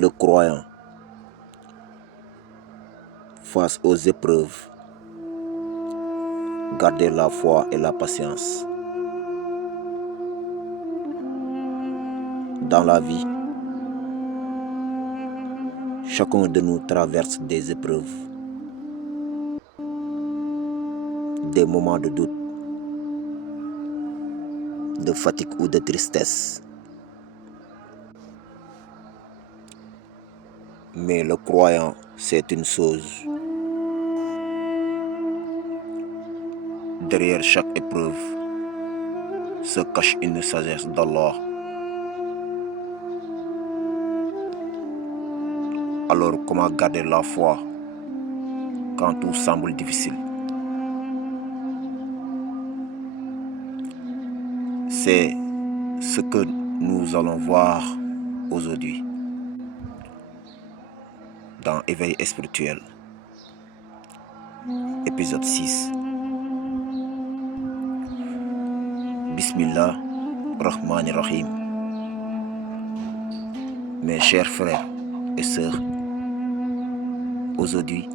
Le croyant, face aux épreuves, garder la foi et la patience. Dans la vie, chacun de nous traverse des épreuves, des moments de doute, de fatigue ou de tristesse. Mais le croyant, c'est une chose. Derrière chaque épreuve se cache une sagesse d'Allah. Alors comment garder la foi quand tout semble difficile? C'est ce que nous allons voir aujourd'hui dans Éveil spirituel, épisode 6. Bismillah Rahman Rahim. Mes chers frères et sœurs, aujourd'hui,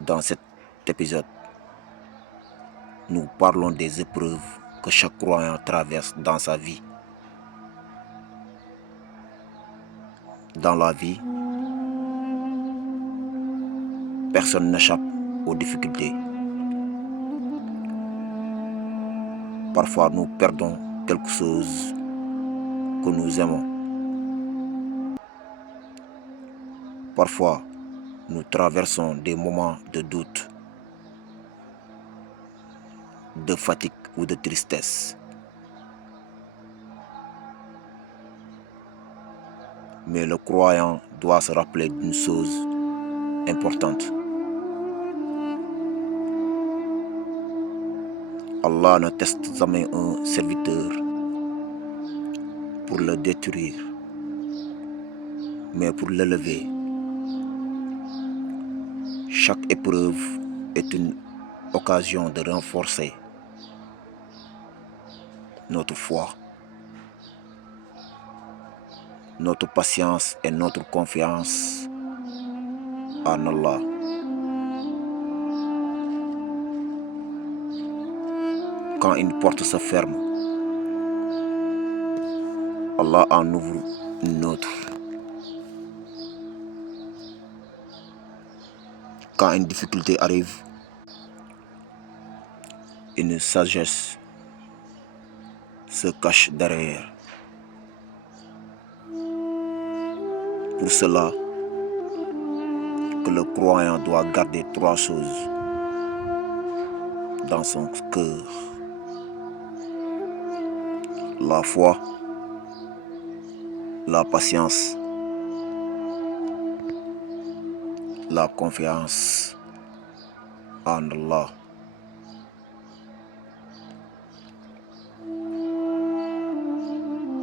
dans cet épisode, nous parlons des épreuves que chaque croyant traverse dans sa vie. Dans la vie, personne n'échappe aux difficultés. Parfois, nous perdons quelque chose que nous aimons. Parfois, nous traversons des moments de doute, de fatigue ou de tristesse. Mais le croyant doit se rappeler d'une chose importante. Allah ne teste jamais un serviteur pour le détruire, mais pour l'élever. Chaque épreuve est une occasion de renforcer notre foi, notre patience et notre confiance en Allah. Quand une porte se ferme, Allah en ouvre une autre. Quand une difficulté arrive, une sagesse se cache derrière. Pour cela, que le croyant doit garder trois choses dans son cœur: la foi, la patience, la confiance en Allah.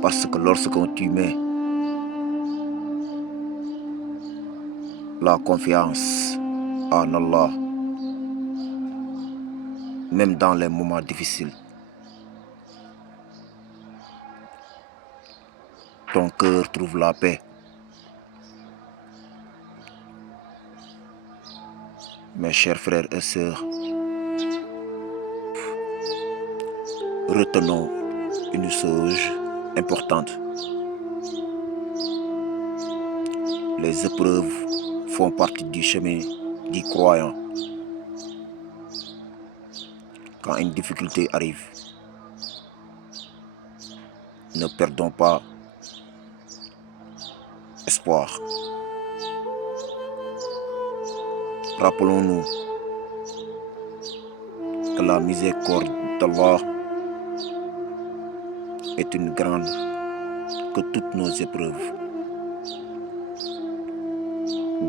Parce que lorsque tu mets la confiance en Allah, même dans les moments difficiles, ton cœur trouve la paix. Mes chers frères et sœurs, retenons une chose importante. Les épreuves font partie du chemin du croyant. Quand une difficulté arrive, ne perdons pas espoir. Rappelons-nous que la miséricorde d'Allah est une grande que toutes nos épreuves.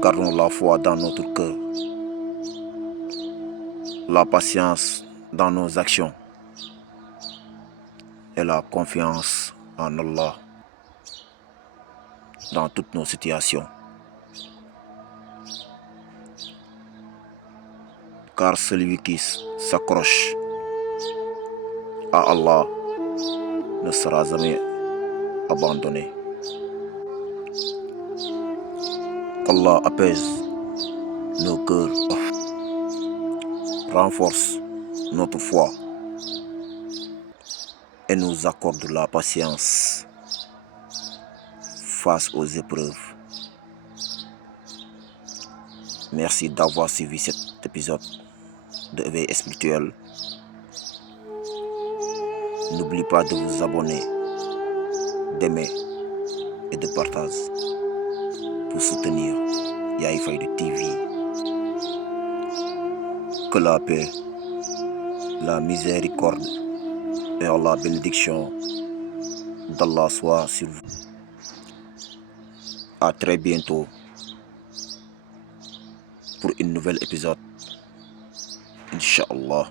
Gardons la foi dans notre cœur, la patience dans nos actions et la confiance en Allah dans toutes nos situations. Car celui qui s'accroche à Allah ne sera jamais abandonné. Allah apaise nos cœurs, renforce notre foi et nous accorde la patience face aux épreuves. Merci d'avoir suivi cet épisode de Éveil Spirituel. N'oublie pas de vous abonner, d'aimer et de partager pour soutenir Yaye Fayda TV. Que la paix, la miséricorde et la bénédiction d'Allah soit sur vous. À très bientôt pour un nouvel épisode. Inch'Allah.